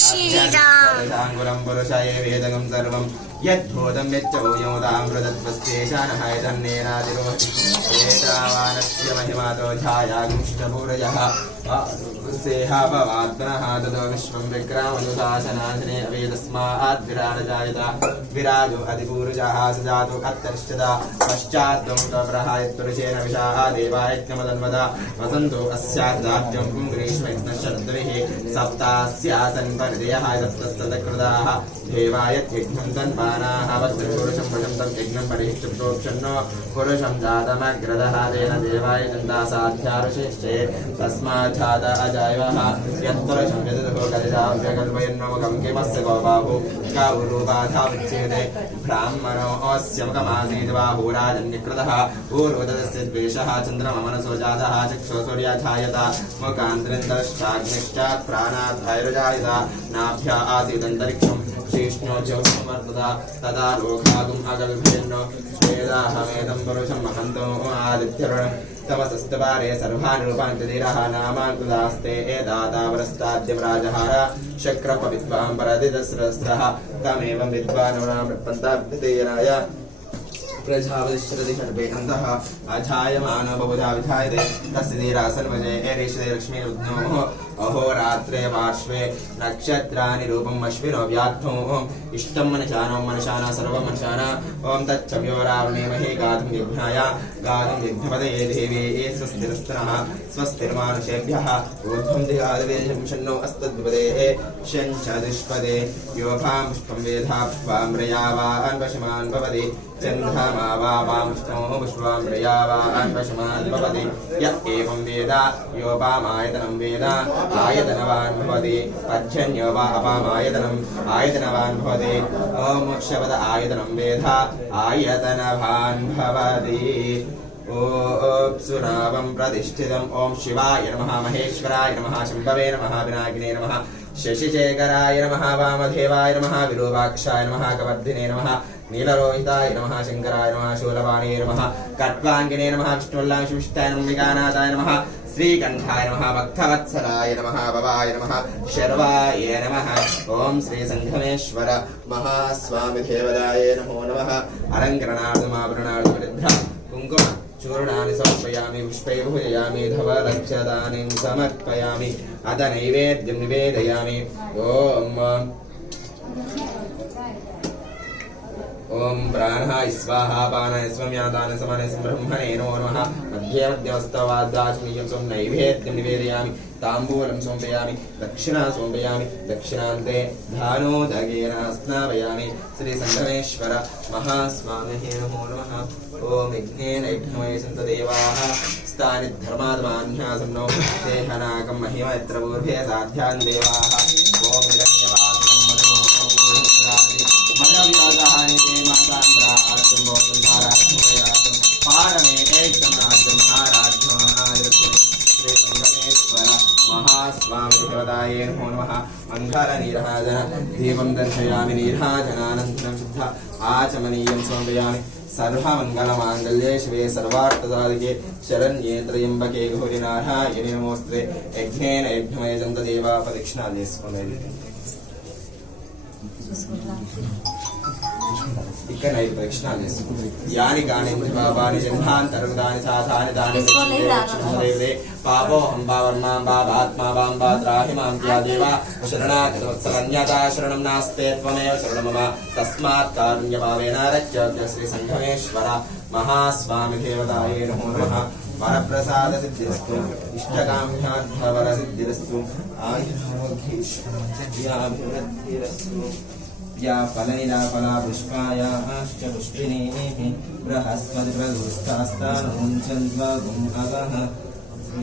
శ్రీరాంగురం పురుషాయ వేదగం సర్వం యద్భూతం యచ్చౌయముదామృతత్వస్యేషానహాయ తన్నేనాదిరోహతి ऊयमुदामृतत्वस्येषानः महिमातो ध्यायागुंष्टपूरयः सेहापवात्मनः ततो विश्वं विक्रामनुशासनाशने अवेदस्मात् विराजो अधिपूरुषः स जातो अत्तरिष्टदा पश्चात्त्वमुतप्रहायत्पुरुषेण विशाः देवायज्ञमदन्वदा। वसन्तो अस्याद्दाब्जं पुं ग्रीष्मयज्ञशरद्भिः सप्तास्यासन् परिदयः सप्तस्तकृदाः देवायत्यज्ञं तन्मानाः वस्त्रपुरुषं वशं तं यज्ञं परिहिष्टं पुरुषं जातमग्रदः, तेन देवाय चन्दासाध्यारुशिष्टे तस्माच्छाद अजायवः। यत्पुरुषं यदतो कलिताभ्यकल्पयन्नमुखं किमस्य गोपाभु? काउरूपाधा उच्यते ब्राह्मणो अस्य मुखमासीत् बाहुराजन्यकृतः। पूर्वतस्य द्वेषः, चन्द्रममनसो जातः चक्षो सूर्याच्छायत मुखान्तरिन्दश्चाग्निश्चात् प्राणात् भैरजायत नाभ्या आसीदन्तरिक्षम् शीष्णो ज्योतिमर्तदा तदा लोकागुम् अगल्भयन्नो वेदाहमेदं पुरुषं महन्तो आदित्यरुणम् तमसस्तवारे सर्वान् रूपान् तदिरः नामान् कुदास्ते एदातावरस्ताद्यं राजहार शक्रप विद्वां परदिदस्रस्तः तमेवं विद्वानोनां पन्ताभ्यतेयनाय प्रजापतिश्रति षड्भे अन्तः अजायमानो बहुधा विधायते। तस्य धीरासन्वजे एरिषदे लक्ष्मी रुद्नोः अहोरात्रे पार्श्वे नक्षत्राणि रूपम् अश्विनो व्याघ्नो इष्टं मनशानो मनशाना सर्वं मनशाना ॐ तच्चव्योरावणेमहे गातुं यज्ञाय गातुं यज्ञपदे देवी स्वस्तिरस्तनः स्वस्तिर्मानुषेभ्यः। ऊर्ध्वं दिगादिवेशं शन्नो अस्तद्विपदेः शञ्चदुष्पदे योभां पुष्पं वेधा पुष्पाम्रयावान् वशमान् भवति। चन्द्रमा वा वामुष्टो पुष्पाम्रयावान् वशमान् भवति। य एवं वेद योपामायतनं वेद। आयतनवान् भवति पर्जन्यो वा अपामायतनम् आयतनवान् भवति ॐ शबद आयतनं वेद आयतनवान् भवति ॐ सुनावं प्रतिष्ठितम् ॐ शिवाय नमः महेश्वराय नमः शम्भवे नमः विनायकिने नमः शशिशेखराय नमः वामदेवाय नमः विरूपाक्षाय नमः कवर्धिने नमः नीलरोहिताय नमः शङ्कराय नमः शूलपाणे नमः कट्वाङ्गिने नमः विष्णुल्लांशविष्टाय नमः विकानाथाय नमः శ్రీకంఠాయ నమ భక్తవత్సరాయ నమ బాయ నమ శర్వాయ నమ. ఓం శ్రీ సంఘమేశ్వర మహాస్వామి దేవరాయ నమో నమ. అలంకరణార్థమాభరణార్థ కుంకుమ చూర్ణాన్ని సమర్పయామి పుష్పైర్భుజయామి ధవలక్షదాని సమర్పయామి. అద నైవేద్యం నివేదయామి. ఓం. ఓం ప్రాణ స్వాహ పానాయ స్వం యాదాన సమాన బ్రహ్మణే నో నమ. మధ్యే మధ్యవస్తవాదాచనీయం స్వం నైవేద్యం నివేదయామి. తాంబూలం సోంపయామి. దక్షిణ సోంపయామి. దక్షిణాంతే ధానోదగేన స్నాపయామి. శ్రీ సంగమేశ్వర మహాస్వామిహే నమో నమ. ఓం విఘ్నేన విఘ్నమయ సంత దేవాః. స్థాని ధర్మాత్మాన్యాసం నో. దేహనాకం మహిమ ఎత్ర సాధ్యాన్ దేవాః. ఓం విఘ్నవా दीपं दर्शयामि नीराजनानन्तरं शुद्ध आचमनीयं समर्पयामि सर्वमङ्गलमाङ्गल्ये शिवे सर्वार्थसाधिके शरण्ये त्र्यम्बके गौरि नारायणे नमोऽस्ते यज्ञेन यज्ञमय जन्तदेवा प्रदक्षिणादे ఇక నైతి ప్రక్షణాలు యాని గాని పాపాని జన్మాన్ తరుముదాని సాధాని దాని దేవదే పాపోహం భావర్మాం భావాత్మా వాం భా త్రాహిమాం త్యా దేవ శరణాగతవత్సరన్యతా శరణం నాస్తే త్వమేవ శరణమమ తస్మాత్ కారుణ్యభావేన రక్ష శ్రీ సంఘమేశ్వర మహాస్వామి దేవతాయే నమో నమః वरप्रसाद सिद्धिस्तु इष्टकाम्यार्थवर सिद्धिरस्तु आयुर्भोग्येष्वृद्धिरस्तु या फलनिराफला पुष्पायाश्च पुष्पिणीः बृहस्पतिप्रदुष्टास्तानुमुञ्चन्त्वगुम् अगः।